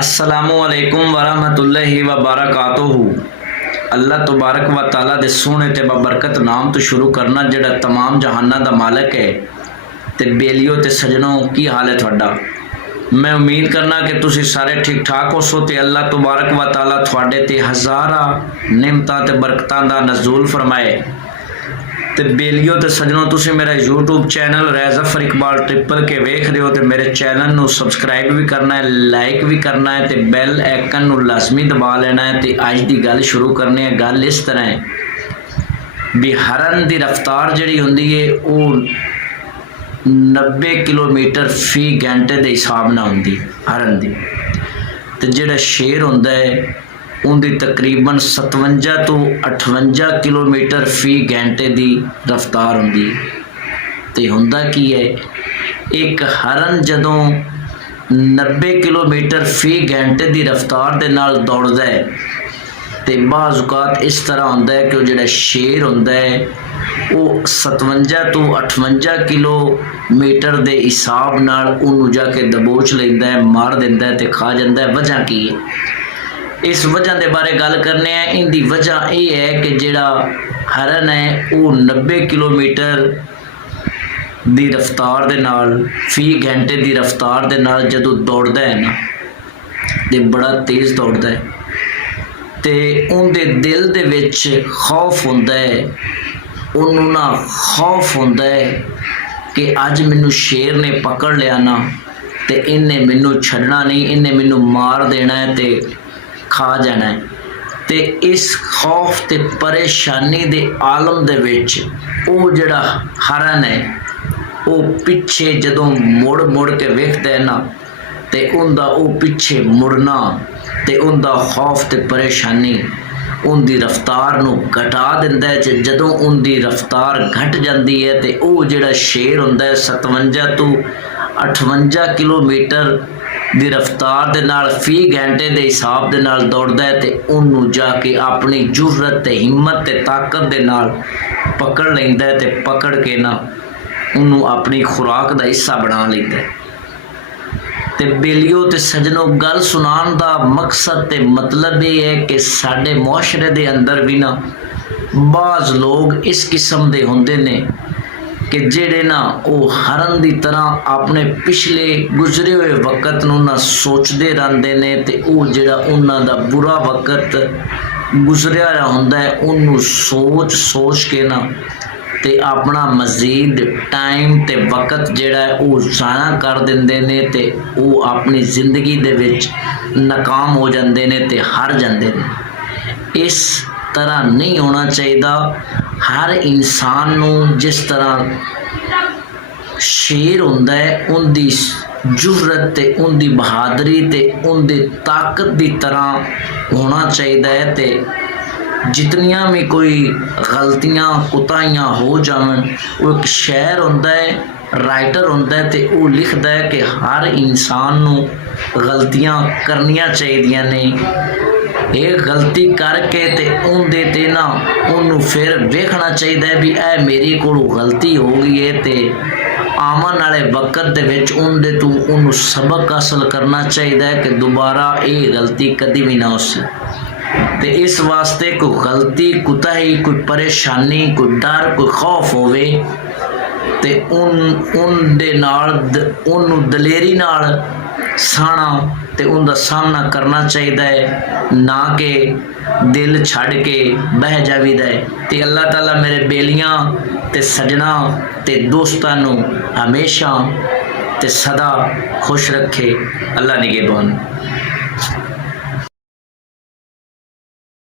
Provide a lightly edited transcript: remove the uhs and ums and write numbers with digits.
अस्सलामुअलैकुम वरहमतुल्लाहि व बरकातुहू। अल्लाह तबारक व तआला दे सोहने ते बबरकत नाम तो शुरू करना जिहड़ा तमाम जहाना दा मालिक है। ते बेलियो ते सजनों की हाल है तुहाडा। मैं उम्मीद करना कि तुसी सारे ठीक ठाक हो सो ते अल्लाह तबारक व तआला तुहाडे ते हज़ारा निमतां ते बरकतां दा नज़ूल फरमाए। ते बेलियो ते सजनों तुसी मेरा यूट्यूब चैनल रैज़फर इकबाल ट्रिपल के वेख रहे हो तो मेरे चैनल नू सबसक्राइब भी करना है, लाइक भी करना है, तो बैल आइकन नू लाजमी दबा लेना है। तो अज की गल शुरू करने है। गल इस तरह है भी हरन की रफ्तार जिहड़ी हुंदी है वो 90 किलोमीटर फी घंटे के हिसाब नाल हुंदी हरन की। तो जिहड़ा शेर हुंदा है उनकी तकरीबन 57 तो 58 किलोमीटर फी घंटे की रफ्तार होंदी। तो हुंदा की है, एक हरन जदों 90 किलोमीटर फी घंटे की रफ्तार के नाल दौड़दा है तो बाज़ औकात इस तरह होंदा है कि वो जिहड़ा शेर होंदा है वो 57 तो 58 किलोमीटर के हिसाब नाल उन्होंने जाके दबोच लैंदा है, मार दिंदा है तो खा जाता है। वजह की है, इस वजह के बारे गल करने हैं। इनकी वजह यह है कि जिहड़ा हरन है वो 90 किलोमीटर की रफ्तार दे नाल फी घंटे की रफ्तार दे नाल जदों दौड़दा है ना तो बड़ा तेज़ दौड़दा है। तो उनके दिल दे विच खौफ हुंदा है, उन्होंने ना खौफ हुंदा है कि अज मैनू शेर ने पकड़ लिया ना तो इन्हें मैनू छड्डना नहीं, इन्हें मैनू मार देना है तो खा जाना है। तो इस खौफ ते परेशानी दे आलम दे विच वो जिहड़ा हरन है वो पिछे जदों मुड़ मुड़ के वेखदा है ना तो उनका वो पिछे मुड़ना तो उनका खौफ ते परेशानी उनकी रफ्तार नू घटा दिंदा है। जदों उनकी रफ्तार घट जाती है तो वो जिहड़ा शेर हुंदा है 57 तो 58 किलोमीटर की रफ्तार के नाल फी घंटे के हिसाब के नाल दौड़दा है तो उन्होंने जाके अपनी जुर्रत ते हिम्मत ते ताकत के नाल पकड़ लैंदा है। तो पकड़ के ना उन्होंने अपनी खुराक का हिस्सा बना लैंदा है। तो बेलियो ते सजनों गल सुनान का मकसद ते मतलब ये है कि साडे मुआशरे दे अंदर भी ना बाज़ लोग इस किस्म के होंदे ने कि जेड़े ना वो हरन की तरह अपने पिछले गुजरे हुए वक्त नू ना सोचते रहते ने ते वो जिहड़ा उन्हां दा बुरा वक्त गुजरिया हुंदा है उन्होंने सोच सोच के ना ते अपना मजीद टाइम ते वक्त जिहड़ा है वो ज़ाया कर दिंदे ने ते वो अपनी जिंदगी दे विच नाकाम हो जाते ने ते हार जाते ने। इस तरह नहीं होना चाहिए। हर इंसान नू जिस तरह शेर हुंदा है उनकी जुर्रत ते उनकी बहादरी ते उनकी ताकत की तरह होना चाहिए है। तो जितनियां भी कोई गलतियां कुताहियां हो जावन वो एक शायर हुंदा है, राइटर हुंदा है तो वो लिखता है कि हर इंसान नू गलतियां करनियां चाहिए ने। एक गलती करके ते उनदे ते ना उन्होंने फिर वेखना चाहिए भी ए मेरी कोलों गलती हो गई है तो आवन वाले वक्त दे विच उनदे तो उन्होंने सबक हासिल करना चाहिए कि दोबारा ये गलती कभी भी ना हो सके। तो इस वास्ते कोई गलती कुताही कोई परेशानी कोई डर कोई खौफ होवे तो उन दे नाल उन्होंने दलेरी नाल साना ते उनका सामना करना चाहिए है, ना कि दिल छड़ के बह जावीदा है। तो अल्लाह ताला मेरे बेलियां ते सजना ते दोस्तां नू हमेशा ते सदा खुश रखे। अल्लाह निगहबान।